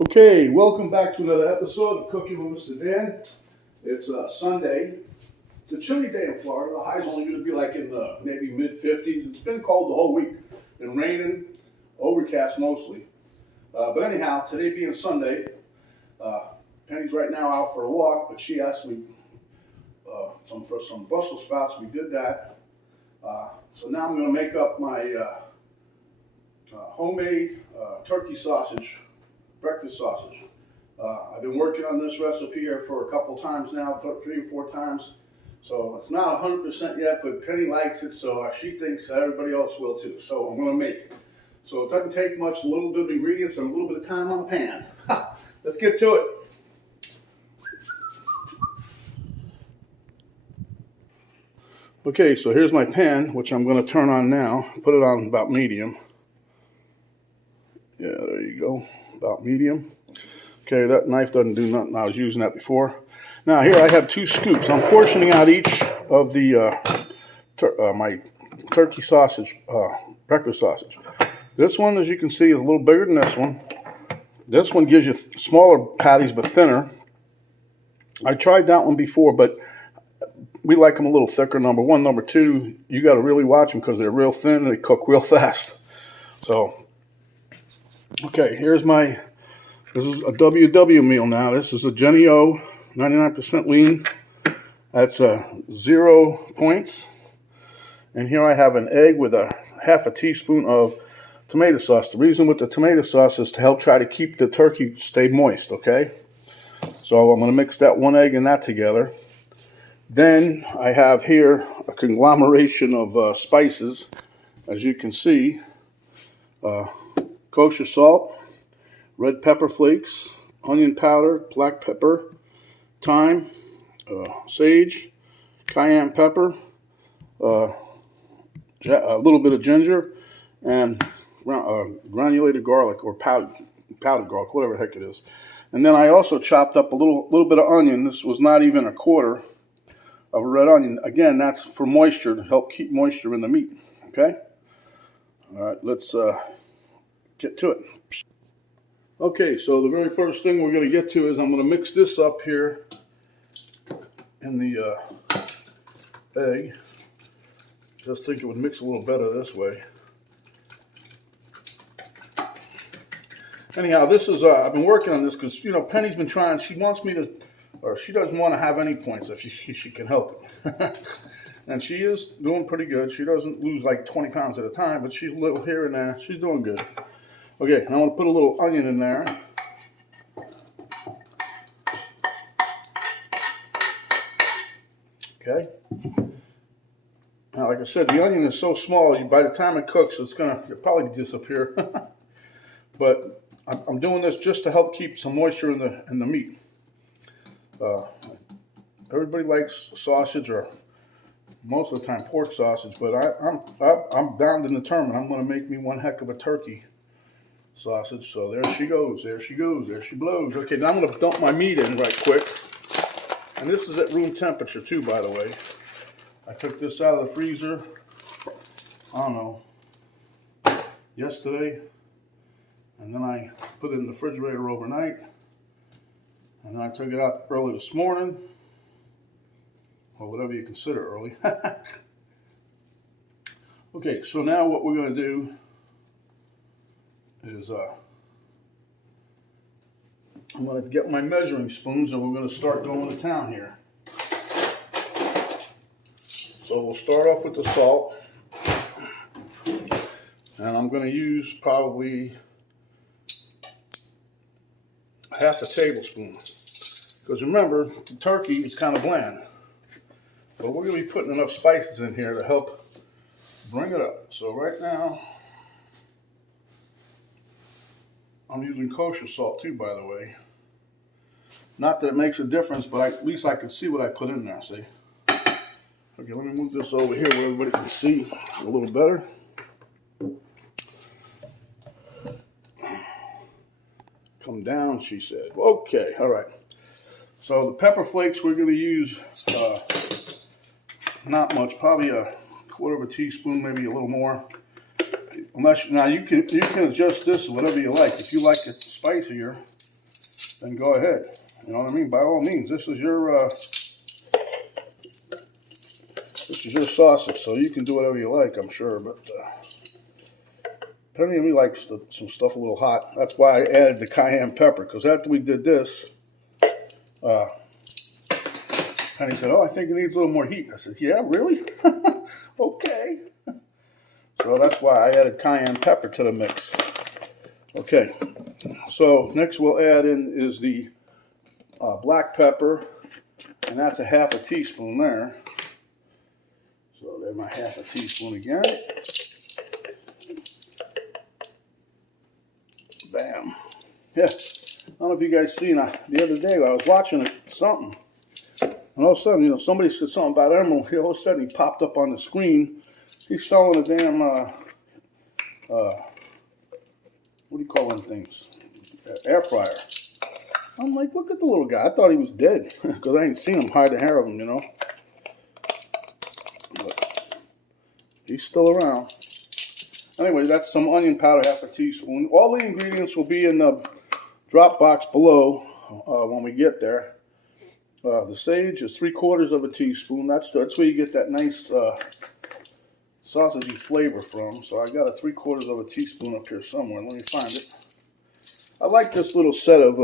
Okay, welcome back to another episode of Cooking with Mr. Dan. It's Sunday. It's a chilly day in Florida. The high's only going to be like in the maybe mid-50s. It's been cold the whole week. Been raining, overcast mostly. But anyhow, today being Sunday, Penny's right now out for a walk, but she asked me for some Brussels sprouts. We did that. So now I'm going to make up my homemade turkey sausage, breakfast sausage. I've been working on this recipe here for a couple times now, 3 or 4 times. So it's not 100% yet, but Penny likes it, so she thinks everybody else will too. So I'm going to make it. So it doesn't take much, a little bit of ingredients and a little bit of time on the pan. Let's get to it. Okay, so here's my pan, which I'm going to turn on now. Put it on about medium. Yeah, there you go, about medium. Okay, that knife doesn't do nothing. I was using that before. Now here I have 2 scoops. I'm portioning out each of the my turkey sausage, breakfast sausage. This one, as you can see, is a little bigger than this one. This one gives you smaller patties but thinner. I tried that one before, but we like them a little thicker, number one. Number two, you got to really watch them because they're real thin and they cook real fast. So, okay, here's my... This is a WW meal now. This is a Jenny O, 99% lean. That's 0 points. And here I have an egg with a half a teaspoon of tomato sauce. The reason with the tomato sauce is to help try to keep the turkey stay moist, okay? So I'm going to mix that 1 egg and that together. Then I have here a conglomeration of spices. As you can see, kosher salt, red pepper flakes, onion powder, black pepper, thyme, sage, cayenne pepper, a little bit of ginger, and granulated garlic or powdered garlic, whatever the heck it is. And then I also chopped up a little bit of onion. This was not even a quarter of a red onion. Again, that's for moisture, to help keep moisture in the meat. Okay? All right, let's get to it. Okay, so the very first thing we're going to get to is I'm going to mix this up here in the egg. Just think it would mix a little better this way. Anyhow, this is, I've been working on this because, you know, Penny's been trying, she wants me to, or she doesn't want to have any points if she can help it. And she is doing pretty good. She doesn't lose like 20 pounds at a time, but she's a little here and there. She's doing good. Okay, now I'm going to put a little onion in there. Okay. Now, like I said, the onion is so small, by the time it cooks, it'll probably disappear. But I'm doing this just to help keep some moisture in the meat. Everybody likes sausage, or most of the time pork sausage, but I'm bound and determined I'm going to make me one heck of a turkey sausage. So there she goes, there she goes, there she blows. Okay, now I'm going to dump my meat in right quick. And this is at room temperature too, by the way. I took this out of the freezer, I don't know, yesterday. And then I put it in the refrigerator overnight. And then I took it out early this morning. Or whatever you consider early. Okay, so now what we're going to do is I'm going to get my measuring spoons and we're going to start going to town here. So we'll start off with the salt. And I'm going to use probably half a tablespoon. Because remember, the turkey is kind of bland. But we're going to be putting enough spices in here to help bring it up. So right now, I'm using kosher salt too, by the way. Not that it makes a difference, but at least I can see what I put in there, see? Okay, let me move this over here where everybody can see a little better. Come down, she said. Okay, all right. So the pepper flakes we're going to use, not much, probably a quarter of a teaspoon, maybe a little more. Unless now you can adjust this whatever you like. If you like it spicier, then go ahead. You know what I mean? By all means, this is your sausage, so you can do whatever you like, I'm sure. But Penny and me likes some stuff a little hot. That's why I added the cayenne pepper, because after we did this, Penny said, "Oh, I think it needs a little more heat." I said, "Yeah, really? Okay." So that's why I added cayenne pepper to the mix. Okay, so next we'll add in is the black pepper, and that's a half a teaspoon there. So there's my half a teaspoon again. Bam. Yeah, I don't know if you guys seen the other day I was watching something, and all of a sudden, you know, somebody said something about Emerald. All of a sudden, he popped up on the screen. He's selling a damn what do you call them things? Air fryer. I'm like, look at the little guy. I thought he was dead because I ain't seen him hide the hair of him, you know. But he's still around. Anyway, that's some onion powder, half a teaspoon. All the ingredients will be in the drop box below when we get there. The sage is 3/4 of a teaspoon. That's where you get that nice sausagey flavor from. So I got a 3/4 of a teaspoon up here somewhere. Let me find it. I like this little set of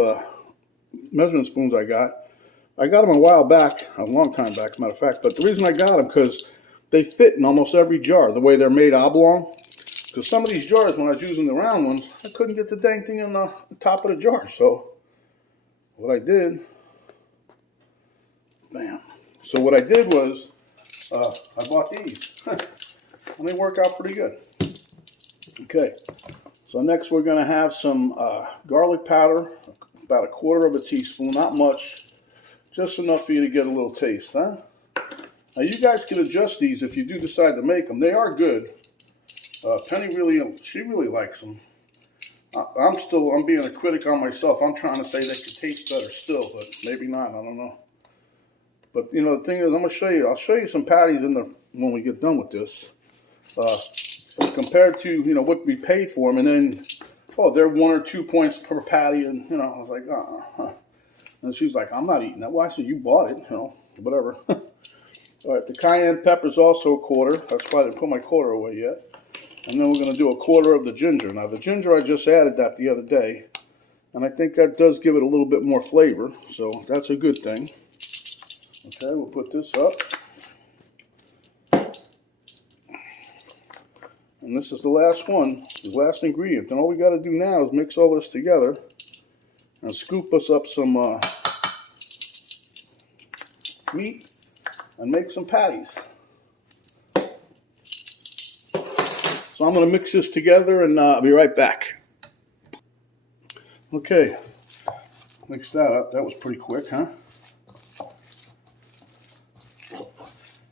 measuring spoons I got. I got them a while back, a long time back, as a matter of fact. But the reason I got them because they fit in almost every jar, the way they're made oblong. Because some of these jars, when I was using the round ones, I couldn't get the dang thing in the top of the jar. So what I did, bam. So what I did was I bought these, and they work out pretty good. Okay, so next we're going to have some garlic powder, about 1/4 of a teaspoon, not much, just enough for you to get a little taste, huh? Now you guys can adjust these if you do decide to make them. They are good. Penny she really likes them. I'm being a critic on myself. I'm trying to say they could taste better still, but maybe not. I don't know. But you know, the thing is, I'll show you some patties when we get done with this. Compared to, you know, what we paid for them, and then, oh, they're 1 or 2 points per patty, and you know, I was like, And she's like, I'm not eating that. Well, I said, you bought it, you know, whatever. All right, the cayenne pepper is also 1/4. That's why I didn't put my 1/4 away yet. And then we're going to do 1/4 of the ginger. Now, the ginger, I just added that the other day, and I think that does give it a little bit more flavor, so that's a good thing. Okay, we'll put this up. And this is the last one, the last ingredient. And all we got to do now is mix all this together and scoop us up some meat and make some patties. So I'm going to mix this together, and I'll be right back. Okay, mix that up. That was pretty quick, huh?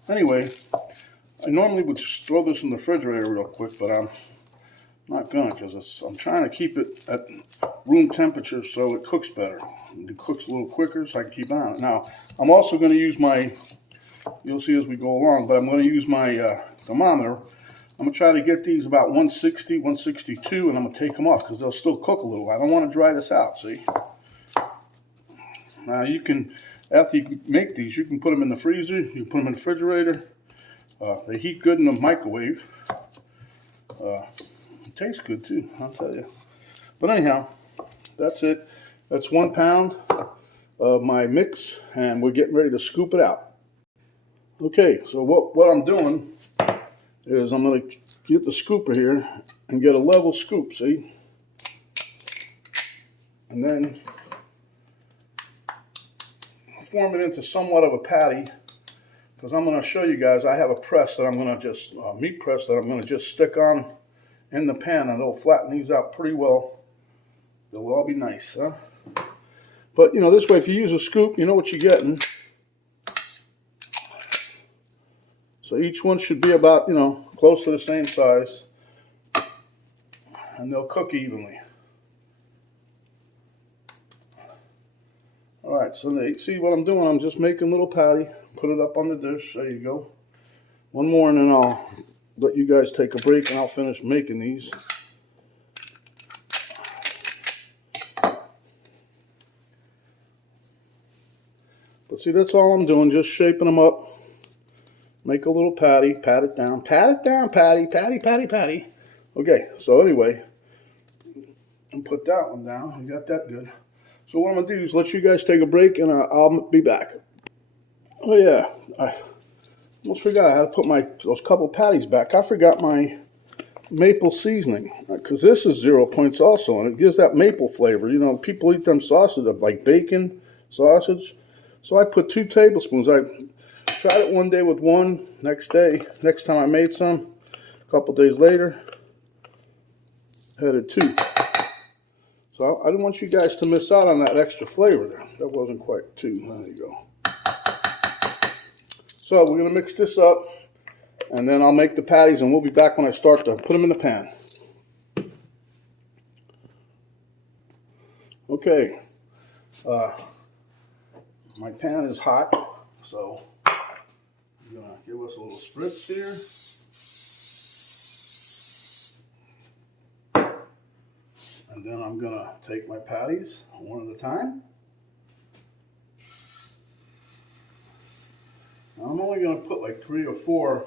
Anyway, I normally would just throw this in the refrigerator real quick, but I'm not going to, because I'm trying to keep it at room temperature so it cooks better. It cooks a little quicker so I can keep on it. Now, I'm also going to use you'll see as we go along, but I'm going to use my thermometer. I'm going to try to get these about 160, 162, and I'm going to take them off because they'll still cook a little. I don't want to dry this out, see? Now, you can, after you make these, you can put them in the freezer, you can put them in the refrigerator. They heat good in the microwave. It tastes good too, I'll tell you. But anyhow, that's it. That's 1 pound of my mix, and we're getting ready to scoop it out. Okay, so what I'm doing is I'm going to get the scooper here and get a level scoop, see? And then form it into somewhat of a patty, because I'm going to show you guys, I have a press that I'm going to just, meat press that I'm going to just stick on in the pan, and it'll flatten these out pretty well. They'll all be nice, huh? But, you know, this way, if you use a scoop, you know what you're getting. So each one should be about, you know, close to the same size. And they'll cook evenly. All right, so see what I'm doing? I'm just making a little patty. Put it up on the dish. There you go. One more, and then I'll let you guys take a break, and I'll finish making these. But see, that's all I'm doing, just shaping them up. Make a little patty, pat it down, patty, patty. Okay, so anyway, and put that one down. We got that good. So what I'm gonna do is let you guys take a break, and I'll be back. Oh yeah, I almost forgot. I had to put those couple patties back. I forgot my maple seasoning, because this is 0 points also, and it gives that maple flavor. You know, people eat them sausages like bacon sausage. So I put 2 tablespoons. I tried it one day with one. Next time I made some, a couple days later, added 2. So I didn't want you guys to miss out on that extra flavor there. That wasn't quite 2. There you go. So we're going to mix this up, and then I'll make the patties, and we'll be back when I start to put them in the pan. Okay. My pan is hot, so I'm going to give us a little spritz here. And then I'm going to take my patties one at a time. Now I'm only going to put like 3 or 4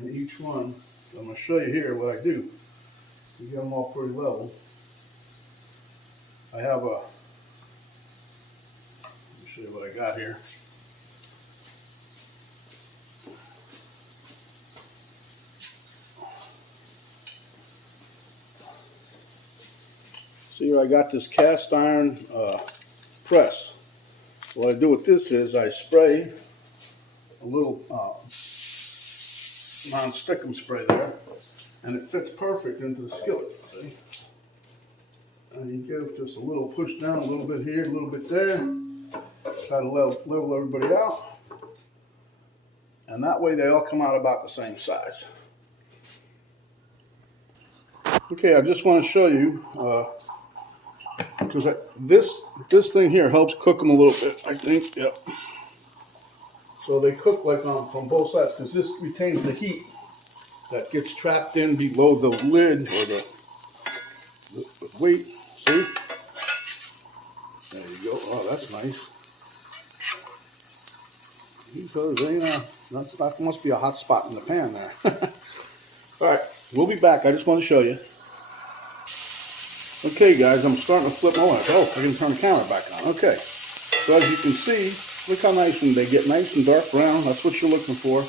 in each one. I'm going to show you here what I do. You get them all pretty level. I have let me show you what I got here. See here, I got this cast iron press. What I do with this is I spray a little non-stickum spray there, and it fits perfect into the skillet. See? And you give just a little push down, a little bit here, a little bit there. Try to level everybody out. And that way they all come out about the same size. Okay, I just want to show you, because this thing here helps cook them a little bit, I think. Yep. So they cook like from both sides, because this retains the heat that gets trapped in below the lid or the weight. See? There you go. Oh, that's nice. That must be a hot spot in the pan there. All right, we'll be back. I just want to show you. Okay, guys, I'm starting to flip my oil. Oh, I can turn the camera back on. Okay, so as you can see, look how nice they get, nice and dark brown. That's what you're looking for.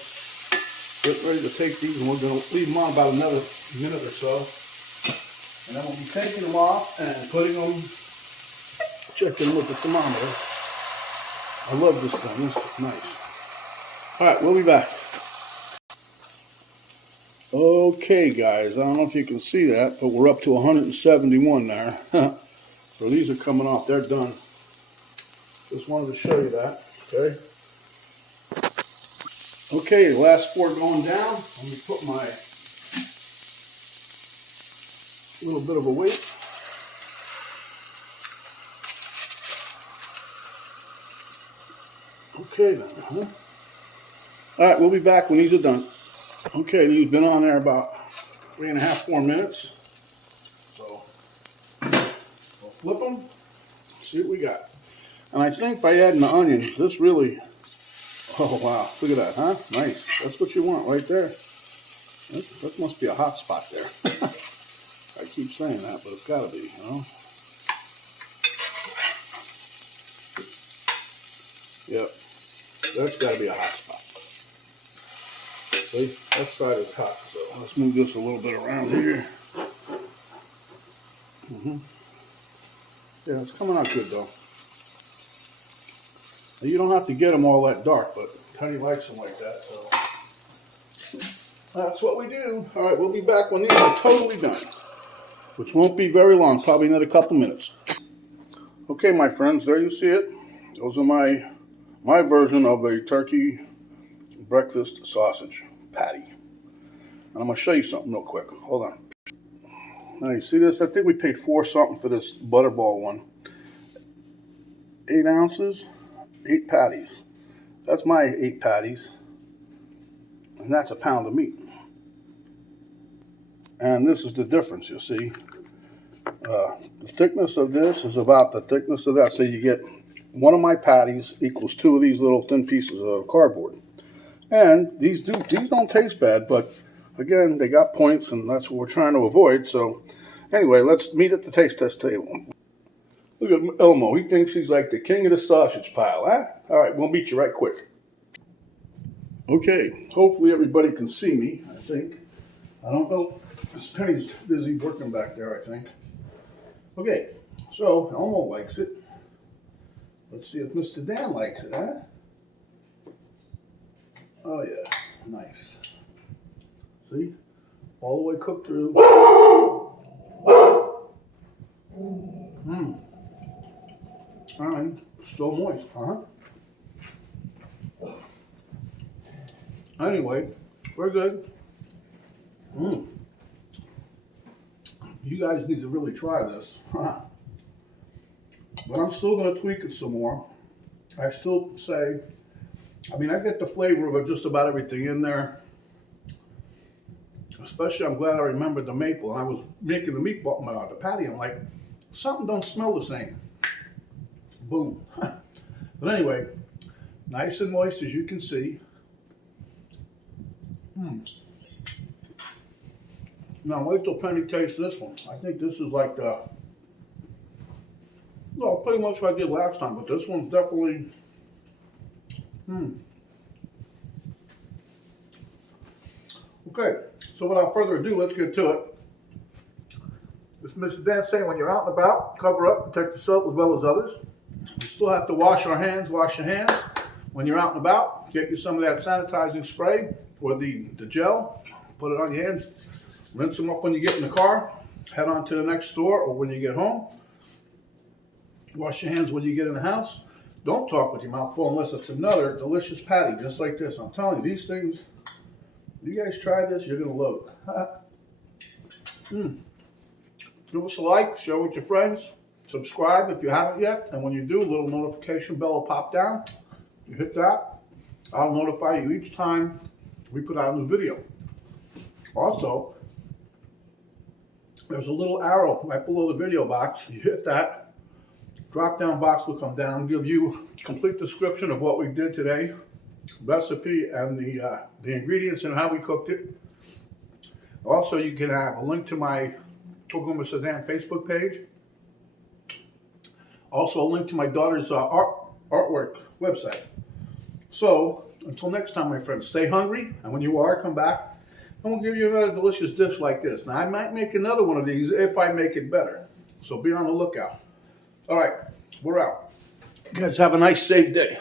Get ready to take these, and we're going to leave them on about another minute or so. And then we'll be taking them off and putting them, checking with the thermometer. I love this thing. This is nice. All right, we'll be back. Okay, guys, I don't know if you can see that, but we're up to 171 there. So these are coming off. They're done. Just wanted to show you that. Okay. Okay, the last 4 going down. Let me put my little bit of a weight. Okay then. All right, we'll be back when these are done. Okay, these have been on there about 3.5, 4 minutes. So we'll flip them, see what we got. And I think by adding the onions, this really, oh wow, look at that, huh? Nice. That's what you want right there. That must be a hot spot there. I keep saying that, but it's got to be, you know. Yep, that's got to be a hot spot. See, that side is hot, so let's move this a little bit around here. Yeah, it's coming out good though. You don't have to get them all that dark, but Teddy likes them like that, so that's what we do. All right, we'll be back when these are totally done, which won't be very long, probably another couple minutes. Okay, my friends, there you see it. Those are my version of a turkey breakfast sausage patty. And I'm going to show you something real quick. Hold on. Now you see this? I think we paid $4 something for this butterball one. 8 ounces, 8 patties. That's my 8 patties. And that's a pound of meat. And this is the difference, you see. The thickness of this is about the thickness of that. So you get one of my patties equals 2 of these little thin pieces of cardboard. And these don't taste bad, but again, they got points, and that's what we're trying to avoid. So anyway, let's meet at the taste test table. Look at Elmo. He thinks he's like the king of the sausage pile, huh? All right, we'll meet you right quick. Okay, hopefully everybody can see me, I think. I don't know. Miss Penny's busy working back there, I think. Okay, so Elmo likes it. Let's see if Mr. Dan likes it, huh? Oh yeah, nice. See? All the way cooked through. And still moist, huh? Anyway, we're good. You guys need to really try this. But I'm still going to tweak it some more. I still say, I mean, I get the flavor of just about everything in there. Especially, I'm glad I remembered the maple. I was making the meatball, the patty. I'm like, something don't smell the same. Boom. But anyway, nice and moist as you can see. Now wait till Penny tastes this one. I think this is like the, well, pretty much what I did last time, but this one's definitely, Okay, so without further ado, let's get to it. As Mrs. Dan saying, when you're out and about, cover up, protect yourself as well as others. You still have to wash your hands. When you're out and about, get you some of that sanitizing spray or the gel, put it on your hands, rinse them up when you get in the car, head on to the next store or when you get home. Wash your hands when you get in the house. Don't talk with your mouth full unless it's another delicious patty just like this. I'm telling you, these things, you guys try this, you're going to love it. Give us a like, share with your friends, subscribe if you haven't yet, and when you do, a little notification bell will pop down. You hit that, I'll notify you each time we put out a new video. Also, there's a little arrow right below the video box. You hit that, drop down box will come down, give you a complete description of what we did today, recipe and the ingredients and how we cooked it. Also, you can have a link to my Mr. Dan Facebook page. Also, a link to my daughter's artwork website. So, until next time, my friends, stay hungry, and when you are, come back, and we'll give you another delicious dish like this. Now, I might make another one of these if I make it better, so be on the lookout. All right, we're out. You guys have a nice, safe day.